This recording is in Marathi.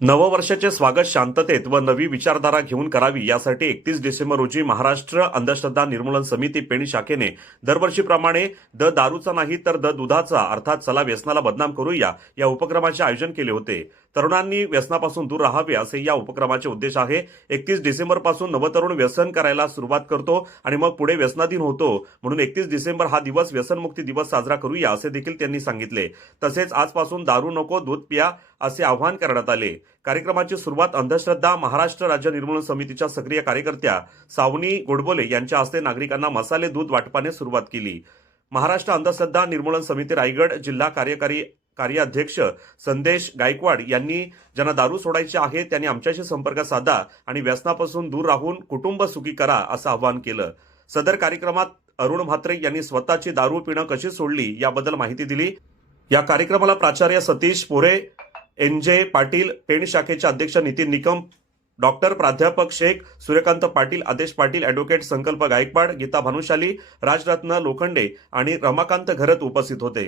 नववर्षाचे स्वागत शांततेत व नवी विचारधारा घेऊन करावी यासाठी 31 डिसेंबर रोजी महाराष्ट्र अंधश्रद्धा निर्मूलन समिती पेण शाखेने दरवर्षीप्रमाणे द दारूचा नाही तर द दुधाचा अर्थात चला व्यसनाला बदनाम करूया या उपक्रमाचे आयोजन केले होते। तरुणांनी व्यसनापासून दूर राहावे असे या उपक्रमाचे उद्देश आहे। 31 डिसेंबर पासून नवतरुण व्यसन करायला सुरुवात करतो आणि मग पुढे व्यसनाधीन होतो, म्हणून 31 डिसेंबर हा दिवस व्यसनमुक्ती दिवस साजरा करूया असे देखील त्यांनी सांगितले। तसेच आजपासून दारू नको दूध पिया असे आवाहन करण्यात आले। कार्यक्रमाची सुरुवात अंधश्रद्धा महाराष्ट्र राज्य निर्मूलन समितीच्या सक्रिय कार्यकर्त्या सावनी गोडबोले यांच्या हस्ते नागरिकांना मसाले दूध वाटपाने सुरुवात केली। महाराष्ट्र अंधश्रद्धा निर्मूलन समिती रायगड जिल्हा कार्यकारी कार्याध्यक्ष संदेश गायकवाड यांनी ज्यांना दारू सोडायची आहे त्यांनी आमच्याशी संपर्क साधा आणि व्यसनापासून दूर राहून कुटुंब सुखी करा असं आवाहन केलं। सदर कार्यक्रमात अरुण म्हात्रे यांनी स्वतःची दारू पिणं कशी सोडली याबद्दल माहिती दिली। या कार्यक्रमाला प्राचार्य सतीश पोरे, एन.जे. पाटील, पेण शाखेचे अध्यक्ष नितीन निकम, डॉक्टर प्राध्यापक शेख, सूर्यकांत पाटील, आदेश पाटील, ॲडव्होकेट संकल्प गायकवाड, गीता भानुशाली, राजरत्न लोखंडे आणि रमाकांत घरत उपस्थित होते।